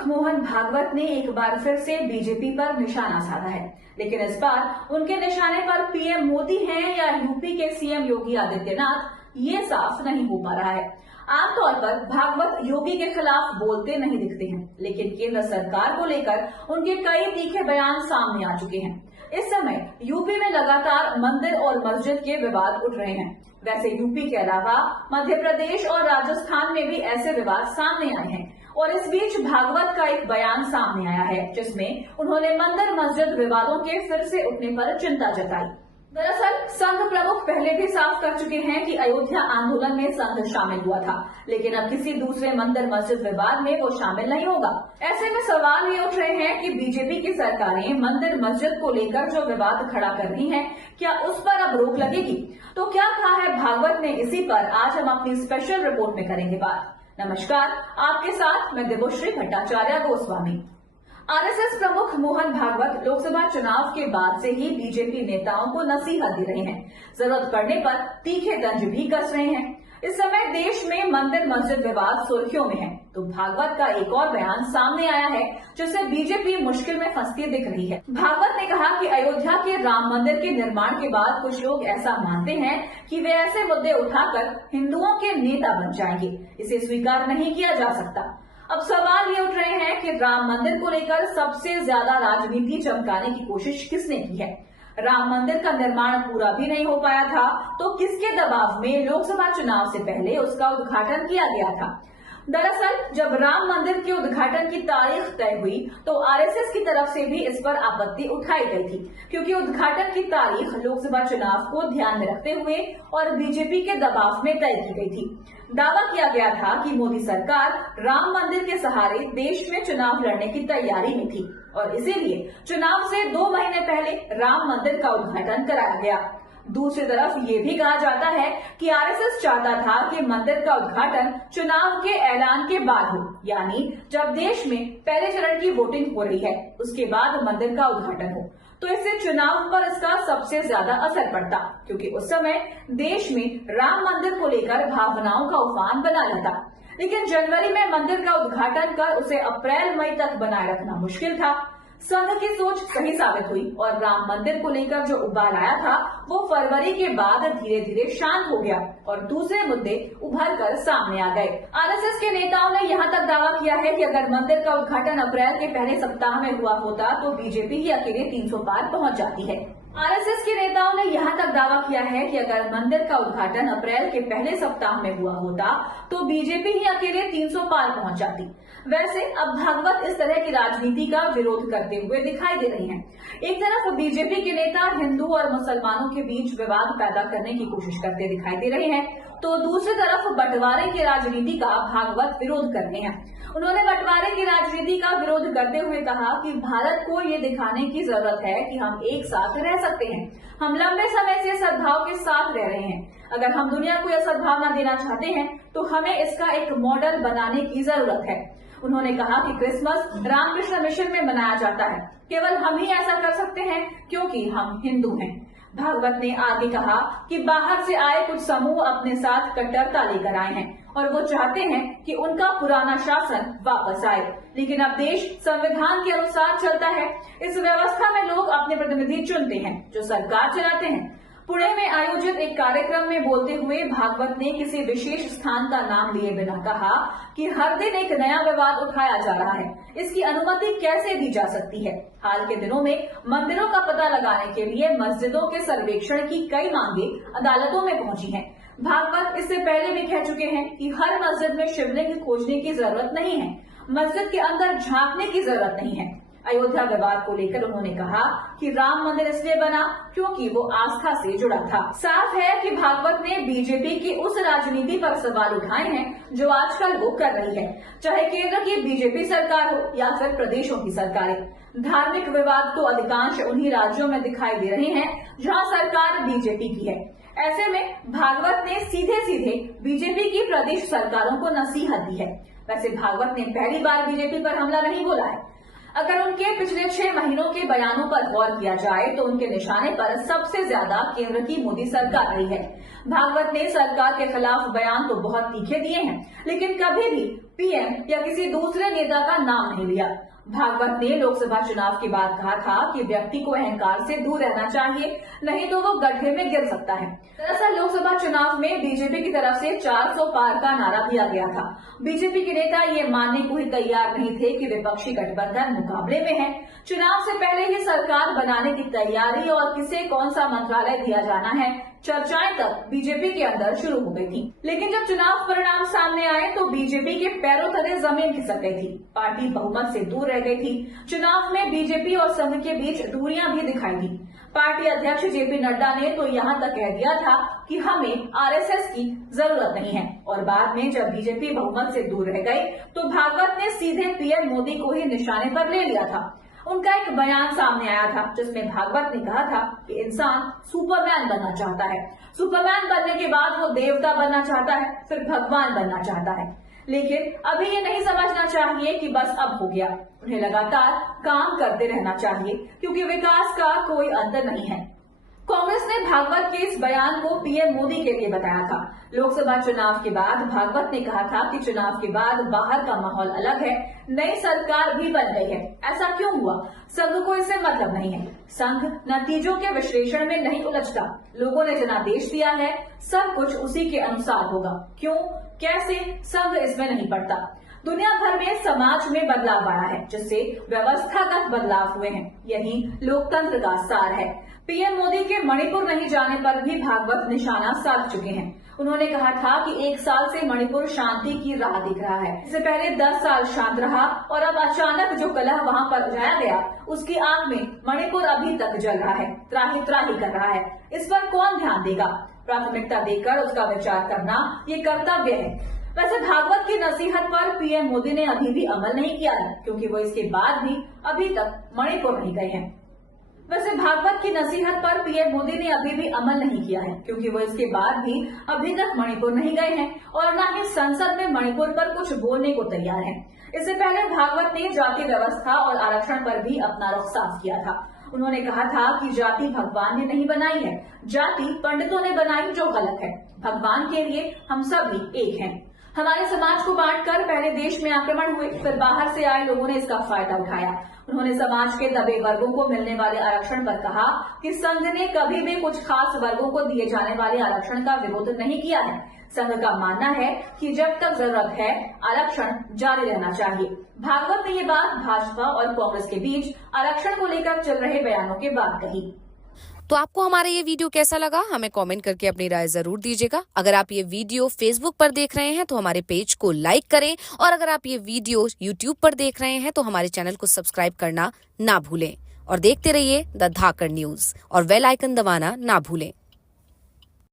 प्रमुख मोहन भागवत ने एक बार फिर से बीजेपी पर निशाना साधा है, लेकिन इस बार उनके निशाने पर पीएम मोदी हैं या यूपी के सीएम योगी आदित्यनाथ, ये साफ नहीं हो पा रहा है। आमतौर पर भागवत योगी के खिलाफ बोलते नहीं दिखते हैं, लेकिन केंद्र सरकार को लेकर उनके कई तीखे बयान सामने आ चुके हैं। इस समय यूपी में लगातार मंदिर और मस्जिद के विवाद उठ रहे हैं। वैसे यूपी के अलावा मध्य प्रदेश और राजस्थान में भी ऐसे विवाद सामने आए हैं और इस बीच भागवत का एक बयान सामने आया है, जिसमें उन्होंने मंदिर मस्जिद विवादों के फिर से उठने पर चिंता जताई। दरअसल संघ प्रमुख पहले भी साफ कर चुके हैं कि अयोध्या आंदोलन में संघ शामिल हुआ था, लेकिन अब किसी दूसरे मंदिर मस्जिद विवाद में वो शामिल नहीं होगा। ऐसे में सवाल ये उठ रहे हैं कि बीजेपी की सरकारें मंदिर मस्जिद को लेकर जो विवाद खड़ा कर रही हैं, क्या उस पर अब रोक लगेगी? तो क्या कहा है भागवत ने, इसी पर आज हम अपनी स्पेशल रिपोर्ट में करेंगे बात। नमस्कार, आपके साथ मैं देवश्री भट्टाचार्य गोस्वामी। आरएसएस प्रमुख मोहन भागवत लोकसभा चुनाव के बाद से ही बीजेपी नेताओं को नसीहत दे रहे हैं, जरूरत पड़ने पर तीखे तंज भी कस रहे हैं। इस समय देश में मंदिर मस्जिद विवाद सुर्खियों में है, तो भागवत का एक और बयान सामने आया है, जिससे बीजेपी मुश्किल में फंसती दिख रही है। भागवत ने कहा कि अयोध्या के राम मंदिर के निर्माण के बाद कुछ लोग ऐसा मानते हैं कि वे ऐसे मुद्दे उठाकर हिंदुओं के नेता बन जाएंगे। इसे स्वीकार नहीं किया जा सकता। अब सवाल ये उठ रहे हैं कि राम मंदिर को लेकर सबसे ज्यादा राजनीति चमकाने की कोशिश किसने की है? राम मंदिर का निर्माण पूरा भी नहीं हो पाया था, तो किसके दबाव में लोकसभा चुनाव से पहले उसका उद्घाटन किया गया था? दरअसल जब राम मंदिर के उद्घाटन की तारीख तय हुई, तो आरएसएस की तरफ से भी इस पर आपत्ति उठाई गई थी, क्योंकि उद्घाटन की तारीख लोकसभा चुनाव को ध्यान में रखते हुए और बीजेपी के दबाव में तय की गई थी। दावा किया गया था कि मोदी सरकार राम मंदिर के सहारे देश में चुनाव लड़ने की तैयारी में थी और इसीलिए चुनाव से 2 महीने पहले राम मंदिर का उद्घाटन कराया गया। दूसरी तरफ ये भी कहा जाता है कि आरएसएस चाहता था कि मंदिर का उद्घाटन चुनाव के ऐलान के बाद हो, यानी जब देश में पहले चरण की वोटिंग हो रही है, उसके बाद मंदिर का उद्घाटन हो, तो इससे चुनाव पर इसका सबसे ज्यादा असर पड़ता, क्योंकि उस समय देश में राम मंदिर को लेकर भावनाओं का उफान बना रहता। लेकिन जनवरी में मंदिर का उद्घाटन कर उसे अप्रैल मई तक बनाए रखना मुश्किल था। संघ की सोच सही साबित हुई और राम मंदिर को लेकर जो उबाल आया था, वो फरवरी के बाद धीरे धीरे शांत हो गया और दूसरे मुद्दे उभर कर सामने आ गए। आरएसएस के नेताओं ने यहाँ तक दावा किया है कि अगर मंदिर का उद्घाटन अप्रैल के पहले सप्ताह में हुआ होता, तो बीजेपी ही अकेले 300 पार पहुँच जाती है। आरएसएस के नेताओं ने यहाँ तक दावा किया है कि अगर मंदिर का उद्घाटन अप्रैल के पहले सप्ताह में हुआ होता, तो बीजेपी ही अकेले 300 पार पहुँच जाती। वैसे अब भागवत इस तरह की राजनीति का विरोध करते हुए दिखाई दे रही हैं। एक तरफ बीजेपी के नेता हिंदू और मुसलमानों के बीच विवाद पैदा करने की कोशिश करते दिखाई दे रहे हैं, तो दूसरी तरफ बंटवारे की राजनीति का भागवत विरोध कर रहे हैं। उन्होंने बंटवारे की राजनीति का विरोध करते हुए कहा कि भारत को ये दिखाने की जरूरत है कि हम एक साथ रह सकते हैं। हम लंबे समय से सद्भाव के साथ रह रहे हैं। अगर हम दुनिया को यह सद्भावना देना चाहते हैं, तो हमें इसका एक मॉडल बनाने की जरूरत है। उन्होंने कहा कि क्रिसमस रामकृष्ण मिशन में मनाया जाता है, केवल हम ही ऐसा कर सकते हैं क्योंकि हम हिंदू हैं। भागवत ने आगे कहा कि बाहर से आए कुछ समूह अपने साथ कट्टरता लेकर आए हैं और वो चाहते हैं कि उनका पुराना शासन वापस आए, लेकिन अब देश संविधान के अनुसार चलता है। इस व्यवस्था में लोग अपने प्रतिनिधि चुनते हैं जो सरकार चलाते हैं। पुणे में आयोजित एक कार्यक्रम में बोलते हुए भागवत ने किसी विशेष स्थान का नाम लिए बिना कहा कि हर दिन एक नया विवाद उठाया जा रहा है, इसकी अनुमति कैसे दी जा सकती है। हाल के दिनों में मंदिरों का पता लगाने के लिए मस्जिदों के सर्वेक्षण की कई मांगे अदालतों में पहुंची हैं। भागवत इससे पहले भी कह चुके हैं कि हर मस्जिद में शिवलिंग खोजने की जरूरत नहीं है, मस्जिद के अंदर झांकने की जरूरत नहीं है। अयोध्या विवाद को लेकर उन्होंने कहा कि राम मंदिर इसलिए बना क्योंकि वो आस्था से जुड़ा था। साफ है कि भागवत ने बीजेपी की उस राजनीति पर सवाल उठाए हैं जो आजकल वो कर रही है, चाहे केंद्र की बीजेपी सरकार हो या फिर प्रदेशों की सरकारें। धार्मिक विवाद तो अधिकांश उन्हीं राज्यों में दिखाई दे रहे हैं जहां सरकार बीजेपी की है। ऐसे में भागवत ने सीधे सीधे बीजेपी की प्रदेश सरकारों को नसीहत दी है। वैसे भागवत ने पहली बार बीजेपी पर हमला नहीं बोला है। अगर उनके पिछले 6 महीनों के बयानों पर गौर किया जाए तो उनके निशाने पर सबसे ज्यादा केंद्र की मोदी सरकार रही है। भागवत ने सरकार के खिलाफ बयान तो बहुत तीखे दिए हैं, लेकिन कभी भी पीएम या किसी दूसरे नेता का नाम नहीं लिया। भागवत ने लोकसभा चुनाव के बाद कहा था कि व्यक्ति को अहंकार से दूर रहना चाहिए, नहीं तो वो गड्ढे में गिर सकता है। दरअसल लोकसभा चुनाव में बीजेपी की तरफ से 400 पार का नारा दिया गया था। बीजेपी के नेता ये मानने को ही तैयार नहीं थे कि विपक्षी गठबंधन मुकाबले में है। चुनाव से पहले ही सरकार बनाने की तैयारी और किसे कौन सा मंत्रालय दिया जाना है, चर्चाएं तक बीजेपी के अंदर शुरू हो गई थी। लेकिन जब चुनाव परिणाम सामने आए तो बीजेपी के पैरों तले जमीन खिसक गई थी। पार्टी बहुमत से दूर रह गई थी। चुनाव में बीजेपी और संघ के बीच दूरियां भी दिखाई दी। पार्टी अध्यक्ष जेपी नड्डा ने तो यहां तक कह दिया था कि हमें आरएसएस की जरूरत नहीं है। और बाद में जब बीजेपी बहुमत से दूर रह गई तो भागवत ने सीधे पीएम मोदी को ही निशाने पर ले लिया था। उनका एक बयान सामने आया था जिसमें भागवत ने कहा था कि इंसान सुपरमैन बनना चाहता है। सुपरमैन बनने के बाद वो देवता बनना चाहता है, फिर भगवान बनना चाहता है। लेकिन अभी ये नहीं समझना चाहिए कि बस अब हो गया। उन्हें लगातार काम करते रहना चाहिए क्योंकि विकास का कोई अंत नहीं है। कांग्रेस ने भागवत के इस बयान को पीएम मोदी के लिए बताया था। लोकसभा चुनाव के बाद भागवत ने कहा था कि चुनाव के बाद बाहर का माहौल अलग है, नई सरकार भी बन गई है। ऐसा क्यों हुआ? संघ को इससे मतलब नहीं है। संघ नतीजों के विश्लेषण में नहीं उलझता। लोगों ने जनादेश दिया है, सब कुछ उसी के अनुसार होगा। क्यों, कैसे, संघ इसमें नहीं पड़ता। दुनिया भर में समाज में बदलाव आया है जिससे व्यवस्थागत बदलाव हुए हैं। यही लोकतंत्र का सार है। पीएम मोदी के मणिपुर नहीं जाने पर भी भागवत निशाना साध चुके हैं। उन्होंने कहा था कि 1 साल से मणिपुर शांति की राह दिख रहा है। इससे पहले 10 साल शांत रहा और अब अचानक जो कलह वहां पर उजाया गया, उसकी आग में मणिपुर अभी तक जल रहा है, त्राही त्राही कर रहा है। इस पर कौन ध्यान देगा? प्राथमिकता देकर उसका विचार करना ये कर्तव्य है। वैसे भागवत की नसीहत पर पीएम मोदी ने अभी भी अमल नहीं किया है क्योंकि वो इसके बाद भी अभी तक मणिपुर नहीं गए हैं। वैसे भागवत की नसीहत पर पीएम मोदी ने अभी भी अमल नहीं किया है क्योंकि वो इसके बाद भी अभी तक मणिपुर नहीं गए हैं और न ही संसद में मणिपुर पर कुछ बोलने को तैयार हैं। इससे पहले भागवत ने जाति व्यवस्था और आरक्षण पर भी अपना रुख साफ किया था। उन्होंने कहा था कि जाति भगवान ने नहीं बनाई है, जाति पंडितों ने बनाई जो गलत है। भगवान के लिए हम सभी एक हैं। हमारे समाज को बांटकर पहले देश में आक्रमण हुए, फिर बाहर से आए लोगों ने इसका फायदा उठाया। उन्होंने समाज के दबे वर्गों को मिलने वाले आरक्षण पर कहा कि संघ ने कभी भी कुछ खास वर्गों को दिए जाने वाले आरक्षण का विरोध नहीं किया है। संघ का मानना है कि जब तक जरूरत है आरक्षण जारी रहना चाहिए। भागवत ने ये बात भाजपा और कांग्रेस के बीच आरक्षण को लेकर चल रहे बयानों के बाद कही। तो आपको हमारा ये वीडियो कैसा लगा, हमें कमेंट करके अपनी राय जरूर दीजिएगा। अगर आप ये वीडियो फेसबुक पर देख रहे हैं तो हमारे पेज को लाइक करें और अगर आप ये वीडियो यूट्यूब पर देख रहे हैं तो हमारे चैनल को सब्सक्राइब करना ना भूलें और देखते रहिए द धाकड़ न्यूज और बेल आइकन दबाना ना भूलें।